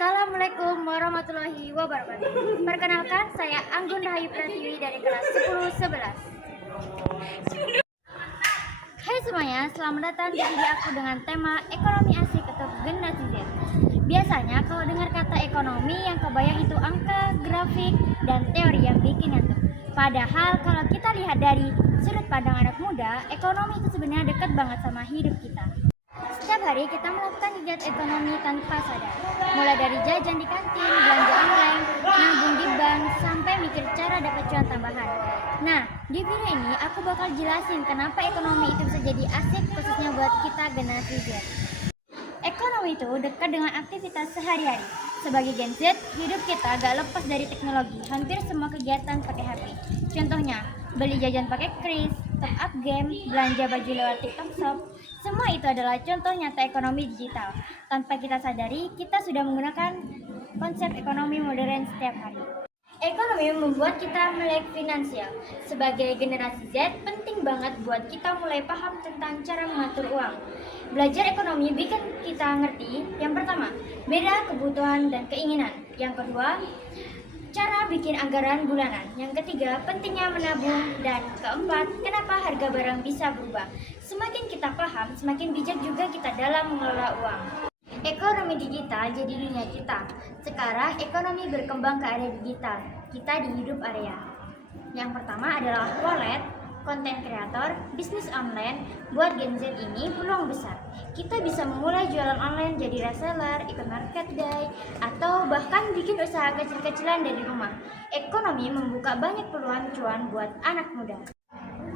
Assalamualaikum warahmatullahi wabarakatuh. Perkenalkan, saya Anggun Rahayu Pratiwi dari kelas 10-11. Hai semuanya, selamat datang di video aku dengan tema ekonomi asik untuk generasi Z. Biasanya kalau dengar kata ekonomi yang kebayang itu angka, grafik, dan teori yang bikin ngantuk. Padahal kalau kita lihat dari sudut pandang anak muda, ekonomi itu sebenarnya dekat banget sama hidup kita. Setiap hari kita melakukan kegiatan ekonomi tanpa sadar. Mulai dari jajan di kantin, belanja online, nabung di bank, sampai mikir cara dapat cuan tambahan. Nah, di video ini aku bakal jelasin kenapa ekonomi itu bisa jadi asik khususnya buat kita generasi Z. Ekonomi itu dekat dengan aktivitas sehari-hari. Sebagai Gen Z, hidup kita gak lepas dari teknologi. Hampir semua kegiatan pakai HP. Contohnya, beli jajan pakai kris, top up game, belanja baju lewat TikTok Shop. Semua itu adalah contoh nyata ekonomi digital. Tanpa kita sadari, kita sudah menggunakan konsep ekonomi modern setiap hari. Ekonomi membuat kita melek finansial. Sebagai generasi Z, penting banget buat kita mulai paham tentang cara mengatur uang. Belajar ekonomi bikin kita ngerti, yang pertama, beda kebutuhan dan keinginan. Yang kedua, cara bikin anggaran bulanan. Yang ketiga, pentingnya menabung. Dan keempat, kenapa harga barang bisa berubah. Semakin kita paham, semakin bijak juga kita dalam mengelola uang. Ekonomi digital jadi dunia kita. Sekarang ekonomi berkembang ke area digital. Kita di hidup area. Yang pertama adalah wallet, konten kreator, bisnis online. Buat Gen Z ini peluang besar. Kita bisa memulai jualan online jadi reseller, ikut market day, atau bahkan bikin usaha kecil-kecilan dari rumah. Ekonomi membuka banyak peluang cuan buat anak muda.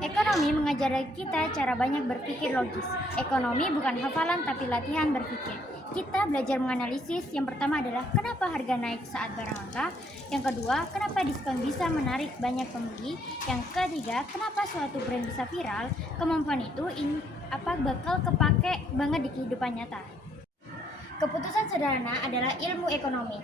Ekonomi mengajar kita cara banyak berpikir logis. Ekonomi bukan hafalan tapi latihan berpikir. Kita belajar menganalisis. Yang pertama adalah kenapa harga naik saat barang langka. Yang kedua, kenapa diskon bisa menarik banyak pembeli. Yang ketiga, kenapa suatu brand bisa viral. Kemampuan itu bakal kepake banget di kehidupan nyata. Keputusan sederhana adalah ilmu ekonomi.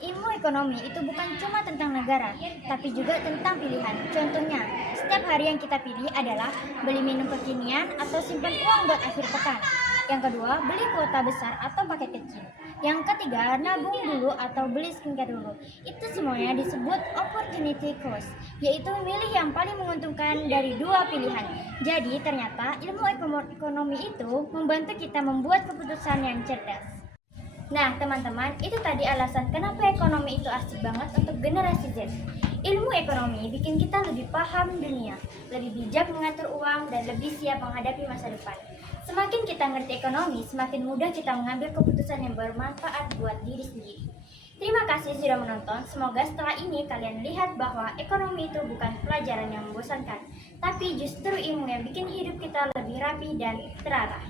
Ilmu ekonomi itu bukan cuma tentang negara, tapi juga tentang pilihan. Contohnya, setiap hari yang kita pilih adalah beli minum kekinian atau simpan uang buat akhir pekan. Yang kedua, beli kuota besar atau paket kecil. Yang ketiga, nabung dulu atau beli skincare dulu. Itu semuanya disebut opportunity cost, yaitu memilih yang paling menguntungkan dari dua pilihan. Jadi ternyata ilmu ekonomi itu membantu kita membuat keputusan yang cerdas. Nah teman-teman, itu tadi alasan kenapa ekonomi itu asik banget untuk generasi Z. Ilmu ekonomi bikin kita lebih paham dunia, lebih bijak mengatur uang, dan lebih siap menghadapi masa depan. Semakin kita ngerti ekonomi, semakin mudah kita mengambil keputusan yang bermanfaat buat diri sendiri. Terima kasih sudah menonton, semoga setelah ini kalian lihat bahwa ekonomi itu bukan pelajaran yang membosankan, tapi justru ilmu yang bikin hidup kita lebih rapi dan terarah.